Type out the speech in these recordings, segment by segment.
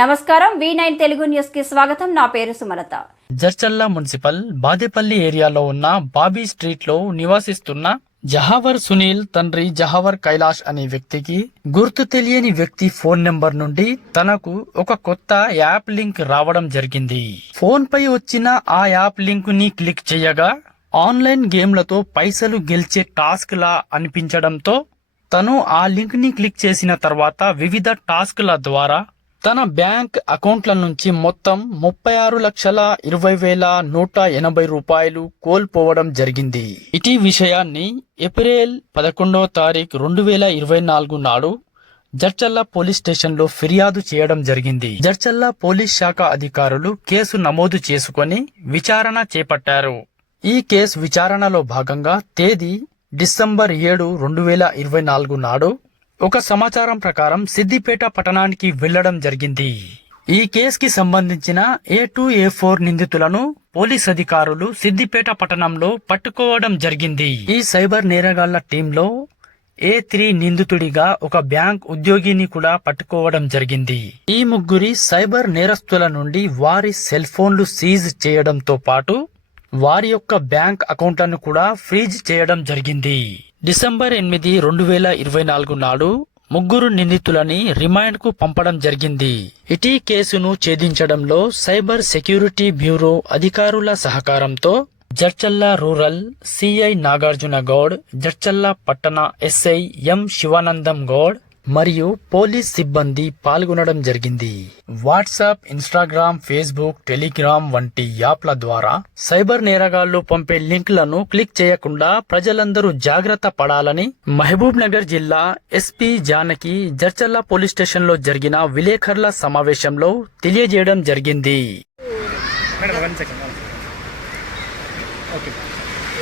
నమస్కారం V9 Telugu news కి స్వాగతం. నా పేరు సుమలత. జడ్చర్ల మున్సిపల్ బాదేపల్లి ఏరియాలో ఉన్న బాబీ స్ట్రీట్ లో నివాసిస్తున్న జహావర్ సునీల్ తండ్రి జహావర్ కైలాష్ అనే వ్యక్తికి గుర్తు తెలియని వ్యక్తి ఫోన్ నెంబర్ నుండి తనకు ఒక కొత్త యాప్ లింక్ రావడం జరిగింది. ఫోన్ పై వచ్చిన ఆ యాప్ లింక్ ని క్లిక్ చేయగా ఆన్లైన్ గేమ్లతో పైసలు గెలిచే టాస్క్ లా అనిపించడంతో తను ఆ లింక్ ని క్లిక్ చేసిన తర్వాత వివిధ టాస్క్ ల ద్వారా తన బ్యాంక్ అకౌంట్ల నుంచి మొత్తం 36,20,180 రూపాయలు కోల్పోవడం జరిగింది. ఇటీ విషయాన్ని ఏప్రిల్ 11వ తారీఖు 2024 నాడు జడ్చర్ల పోలీస్ స్టేషన్లో ఫిర్యాదు చేయడం జరిగింది. జడ్చర్ల పోలీస్ శాఖ అధికారులు కేసు నమోదు చేసుకొని విచారణ చేపట్టారు. ఈ కేసు విచారణలో భాగంగా తేదీ డిసెంబర్ 7, 2024 నాడు ఒక సమాచారం ప్రకారం సిద్దిపేట పట్టణానికి వెళ్లడం జరిగింది. ఈ కేసుకి సంబంధించిన A2, A4 నిందితులను పోలీస్ అధికారులు సిద్దిపేట పట్టణంలో పట్టుకోవడం జరిగింది. ఈ సైబర్ నేరగాళ్ల టీంలో A3 నిందితుడిగా ఒక బ్యాంక్ ఉద్యోగిని కూడా పట్టుకోవడం జరిగింది. ఈ ముగ్గురి సైబర్ నేరస్తుల నుండి వారి సెల్ ఫోన్లు సీజ్ చేయడంతో పాటు వారి యొక్క బ్యాంక్ అకౌంట్లను కూడా ఫ్రీజ్ చేయడం జరిగింది. డిసెంబర్ 8, 2024 నాడు ముగ్గురు నిందితులని రిమాండ్ కు పంపడం జరిగింది. ఇటీ కేసును ఛేదించడంలో సైబర్ సెక్యూరిటీ బ్యూరో అధికారుల సహకారంతో జడ్చర్ల రూరల్ సిఐ నాగార్జున గౌడ్, జడ్చర్ల పట్టణ ఎస్ఐ ఎం శివానందం గౌడ్ మరియు పోలీస్ సిబ్బంది పాల్గొనడం జరిగింది. వాట్సాప్, ఇన్స్టాగ్రామ్, ఫేస్బుక్, టెలిగ్రామ్ వంటి యాప్ల ద్వారా సైబర్ నేరగాళ్లు పంపే లింక్లను క్లిక్ చేయకుండా ప్రజలందరూ జాగ్రత్త పడాలని మహబూబ్ నగర్ జిల్లా SP Janaki Jadcherla police station లో జరిగిన విలేకరుల సమావేశంలో తెలియజేయడం జరిగింది.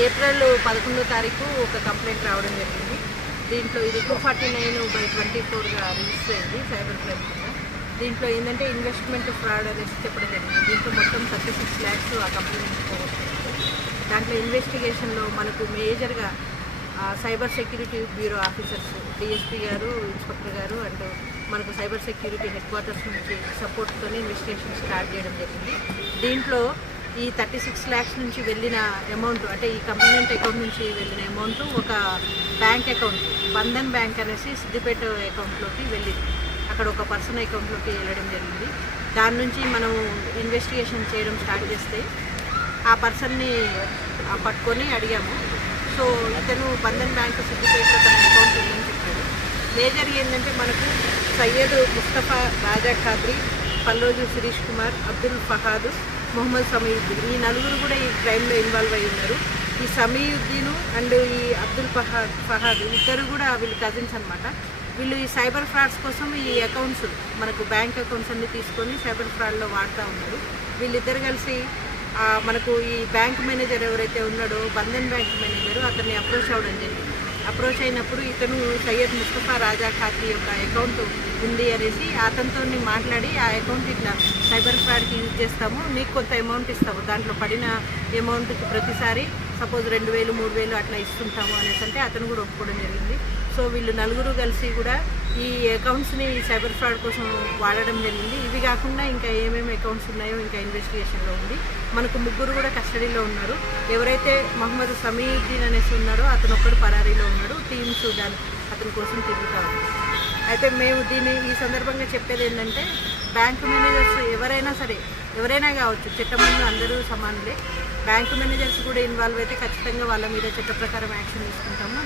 ఏప్రిల్ 11వ తారీఖు ఒక కంప్లైంట్ రావడం జరిగింది. దీంట్లో ఇది 249/24గా రిజిస్టర్ అయింది సైబర్ క్రైమ్ కింద. దీంట్లో ఏంటంటే ఇన్వెస్ట్మెంట్ ఫ్రాడ్ అనేసి చెప్పడం జరిగింది. దీంట్లో మొత్తం 36 lakhs ఆ కంప్లైంట్ పోగొట్టుకుంది. దాంట్లో ఇన్వెస్టిగేషన్లో మనకు మేజర్గా cyber security bureau officers DSP గారు, ఇన్స్పెక్టర్ గారు అండ్ మనకు సైబర్ సెక్యూరిటీ హెడ్ క్వార్టర్స్ నుంచి సపోర్ట్తో ఇన్వెస్టిగేషన్ స్టార్ట్ చేయడం జరిగింది. దీంట్లో ఈ 36 lakhs నుంచి వెళ్ళిన అమౌంట్, అంటే ఈ కంప్లైంట్ అకౌంట్ నుంచి వెళ్ళిన అమౌంట్ ఒక బ్యాంక్ అకౌంట్, బంధన్ బ్యాంక్ అనేసి సిద్దిపేట అకౌంట్లోకి వెళ్ళింది. అక్కడ ఒక పర్సన్ అకౌంట్లోకి వెళ్ళడం జరిగింది. దాని నుంచి మనం ఇన్వెస్టిగేషన్ చేయడం స్టార్ట్ చేస్తే ఆ పర్సన్ని పట్టుకొని అడిగాము. సో ఇతను బంధన్ బ్యాంక్ సిద్దిపేటలో తన అకౌంట్ ఉందని చెప్పాడు. మేజర్ ఏంటంటే మనకు సయ్యద్ ముస్తఫా, రాజా ఖాద్రి, పల్లోజు శిరీష్ కుమార్, అబ్దుల్ ఫహాద్, మొహమ్మద్ సమీయుద్దీన్, ఈ నలుగురు కూడా ఈ క్రైమ్లో ఇన్వాల్వ్ అయి ఉన్నారు. ఈ సమీయుద్దీన్ అండ్ ఈ అబ్దుల్ ఫహాద్ ఇద్దరు కూడా వీళ్ళు కజిన్స్ అనమాట. వీళ్ళు ఈ సైబర్ ఫ్రాడ్స్ కోసం ఈ అకౌంట్స్, మనకు బ్యాంక్ అకౌంట్స్ అన్ని తీసుకొని సైబర్ ఫ్రాడ్లో వాడుతూ ఉన్నారు. వీళ్ళిద్దరు కలిసి మనకు ఈ బ్యాంక్ మేనేజర్ ఎవరైతే ఉన్నాడో, బంధన్ బ్యాంక్ మేనేజరు, అతన్ని అప్రోచ్ అవ్వడం జరిగింది. అప్రోచ్ అయినప్పుడు ఇతను సయ్యద్ ముస్తఫా, రాజా ఖాద్రి యొక్క అకౌంట్ ఉంది అనేసి అతనితో మాట్లాడి ఆ అకౌంట్ ఇట్లా సైబర్ ఫ్రాడ్కి యూజ్ చేస్తాము, నీకు కొంత అమౌంట్ ఇస్తాము, దాంట్లో పడిన అమౌంట్కి ప్రతిసారి సపోజ్ 2,000, 3,000 అట్లా ఇస్తుంటాము అనేసి అంటే అతను కూడా ఒప్పుకోవడం జరిగింది. సో వీళ్ళు నలుగురు కలిసి కూడా ఈ అకౌంట్స్ని సైబర్ ఫ్రాడ్ కోసం వాడడం జరిగింది. ఇవి కాకుండా ఇంకా ఏమేమి అకౌంట్స్ ఉన్నాయో ఇంకా ఇన్వెస్టిగేషన్లో ఉంది. మనకు ముగ్గురు కూడా కస్టడీలో ఉన్నారు. ఎవరైతే మహమ్మద్ సమీయుద్దీన్ అనేసి ఉన్నాడో అతను ఒక్కడు పరారీలో ఉన్నాడు. టీమ్స్ అతని కోసం తిరుగుతూ ఉంది. అయితే మేము ఈ సందర్భంగా చెప్పేది ఏంటంటే, బ్యాంకు మేనేజర్స్ ఎవరైనా సరే, ఎవరైనా కావచ్చు, చట్టం ముందు అందరూ సమానులే. బ్యాంకు మేనేజర్స్ కూడా ఇన్వాల్వ్ అయితే ఖచ్చితంగా వాళ్ళ మీద చట్ట ప్రకారం యాక్షన్ తీసుకుంటాము.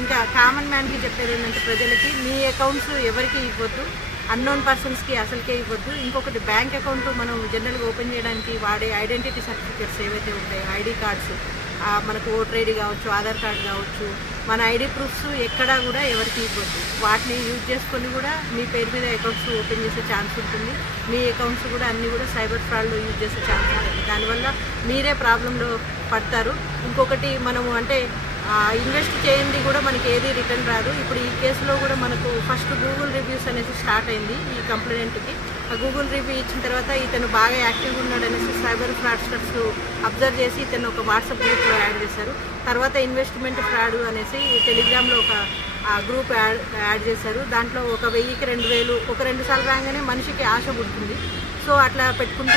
ఇంకా కామన్ మ్యాన్కి చెప్పేది ఏంటంటే, ప్రజలకి మీ అకౌంట్స్ ఎవరికి ఇవ్వద్దు, అన్నోన్ పర్సన్స్కి అసలుకే ఇవ్వద్దు. ఇంకొకటి, బ్యాంక్ అకౌంట్ మనం జనరల్గా ఓపెన్ చేయడానికి వాడే ఐడెంటిటీ సర్టిఫికేట్స్ ఏవైతే ఉంటాయో, ఐడి కార్డ్స్, మనకు ఓటర్ ఐడి కావచ్చు, ఆధార్ కార్డు కావచ్చు, మన ఐడి ప్రూఫ్స్ ఎక్కడా కూడా ఎవరికి ఇవ్వద్దు. వాటిని యూజ్ చేసుకొని కూడా మీ పేరు మీద అకౌంట్స్ ఓపెన్ చేసే ఛాన్స్ ఉంటుంది. మీ అకౌంట్స్ కూడా అన్నీ కూడా సైబర్ ఫ్రాడ్లో యూజ్ చేసే ఛాన్స్ ఉంటుంది. దానివల్ల మీరే ప్రాబ్లంలో పడతారు. ఇంకొకటి, మనము అంటే ఇన్వెస్ట్ చేయండి కూడా మనకి ఏది రిటర్న్ రాదు. ఇప్పుడు ఈ కేసులో కూడా మనకు ఫస్ట్ గూగుల్ రివ్యూస్ అనేసి స్టార్ట్ అయింది ఈ కంప్లైంట్కి. ఆ గూగుల్ రివ్యూ ఇచ్చిన తర్వాత ఇతను బాగా యాక్టివ్గా ఉన్నాడు అనేసి సైబర్ ఫ్రాడ్స్టర్స్ అబ్జర్వ్ చేసి ఇతను ఒక వాట్సాప్ గ్రూప్లో యాడ్ చేశారు. తర్వాత ఇన్వెస్ట్మెంట్ ఫ్రాడ్ అనేసి టెలిగ్రామ్లో ఒక ఆ గ్రూప్ యాడ్ చేశారు. దాంట్లో 1000కి 2000 ఒక 2 సార్లు రాగానే మనిషికి ఆశ పుడుతుంది. సో అట్లా పెట్టుకుంటూ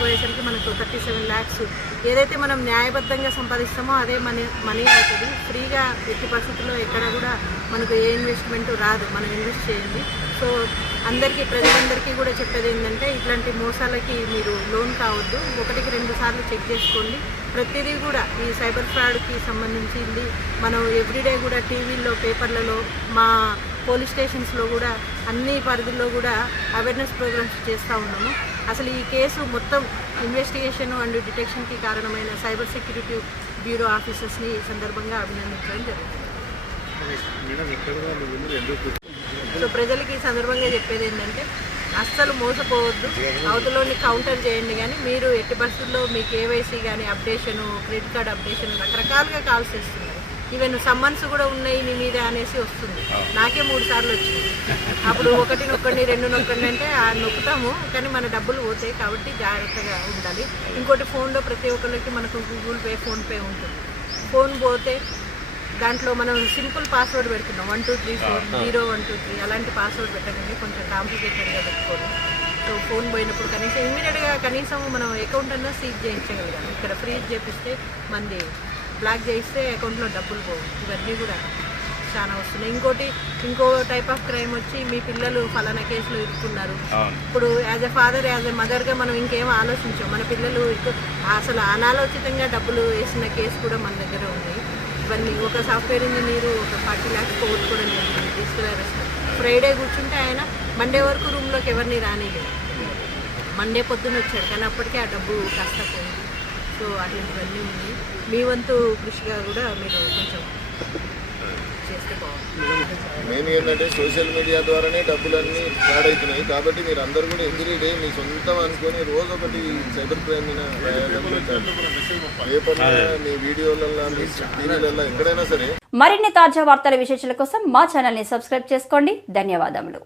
పోయేసరికి మనకు 37 lakhs ఏదైతే మనం న్యాయబద్ధంగా సంపాదిస్తామో అదే మనీ అవుతుంది. ఫ్రీగా ఎట్టి పరిస్థితుల్లో ఎక్కడ కూడా మనకు ఏ ఇన్వెస్ట్మెంట్ రాదు, మనం ఇన్వెస్ట్ చేయండి. సో ప్రజలందరికీ కూడా చెప్పేది ఏంటంటే ఇట్లాంటి మోసాలకి మీరు లోన్ కావద్దు. 1కి 2 సార్లు చెక్ చేసుకోండి. ప్రతిదీ కూడా ఈ సైబర్ ఫ్రాడ్కి సంబంధించింది మనం ఎవ్రీడే కూడా టీవీల్లో, పేపర్లలో, మా పోలీస్ స్టేషన్స్లో కూడా అన్ని పరిధుల్లో కూడా అవేర్నెస్ ప్రోగ్రామ్స్ చేస్తూ ఉన్నాము. అసలు ఈ కేసు మొత్తం ఇన్వెస్టిగేషన్ అండ్ డిటెక్షన్కి కారణమైన సైబర్ సెక్యూరిటీ బ్యూరో ఆఫీసర్స్ని ఈ సందర్భంగా అభినందించడం జరుగుతుంది. సో ప్రజలకి ఈ సందర్భంగా చెప్పేది ఏంటంటే అస్సలు మోసపోవద్దు, అవతలోని కౌంటర్ చేయండి. కానీ మీరు ఎట్టి పరిస్థితుల్లో మీ కేవైసీ కానీ అప్డేషను, క్రెడిట్ కార్డ్ అప్డేషన్ రకరకాలుగా కాల్స్ చేస్తున్నారు. ఈవెన్ సమ్మన్స్ కూడా ఉన్నాయి నీ మీద అనేసి వస్తుంది. నాకే 3 సార్లు వచ్చింది. అప్పుడు 1 నొక్కండి 2 నొక్కండి అంటే నొక్కుతాము, కానీ మన డబ్బులు పోతాయి. కాబట్టి జాగ్రత్తగా ఉండాలి. ఇంకోటి ఫోన్లో ప్రతి ఒక్కరికి మనకు గూగుల్ పే, ఫోన్పే ఉంటుంది. ఫోన్ పోతే దాంట్లో మనం సింపుల్ పాస్వర్డ్ పెడుతున్నాం 1234 0123 అలాంటి పాస్వర్డ్ పెట్టకండి, కొంచెం కాంప్లికేటెడ్గా పెట్టుకోండి. సో ఫోన్ పోయినప్పుడు ఇమ్మీడియట్గా కనీసం మనం అకౌంట్ అన్నా సీజ్ చేయించగలిగాం. ఇక్కడ ఫ్రీజ్ చేపిస్తే మంది బ్లాక్ చేయిస్తే అకౌంట్లో డబ్బులు పోవు. ఇవన్నీ కూడా చాలా వస్తున్నాయి. ఇంకో టైప్ ఆఫ్ క్రైమ్ వచ్చి మీ పిల్లలు ఫలానా కేసులో ఇరుక్కున్నారు. ఇప్పుడు as a father, as a మదర్గా మనం ఇంకేం ఆలోచించాం. మన పిల్లలు అసలు అనాలోచితంగా డబ్బులు వేసిన కేసు కూడా మన దగ్గర ఉంది. ఇవన్నీ ఒక సాఫ్ట్వేర్ ఇంజనీరు ఒక 40 lakhs పోగొట్టుకోవడం జరిగింది, డిజిటల్ అరెస్ట్. ఫ్రైడే కూర్చుంటే ఆయన మండే వరకు రూమ్లోకి ఎవరిని రానిలేదు. మండే పొద్దున్న వచ్చాడు, కానీ అప్పటికే ఆ డబ్బు కాస్త పోయింది. సో అట్లాంటివన్నీ ఉన్నాయి. మీ వంతు కృషిగా కూడా మీరు కొంచెం చేస్తే బాగుంటుంది. మెయిన్ ఏంటంటే సోషల్ మీడియా ద్వారానే డబ్బులన్నీ ఫ్రాడ్ అవుతున్నాయి. కాబట్టి మీరు అందరూ కూడా ఎవ్రీడే మీ సొంతం అనుకొని రోజు ఒకటి సైబర్ క్రైమ్ పేపర్లో, మీ వీడియోలలో, మీ టీవీలలో, ఎక్కడైనా సరే. మరిన్ని తాజా వార్తల విశేషాల కోసం మా ఛానల్ని సబ్స్క్రైబ్ చేసుకోండి. ధన్యవాదములు.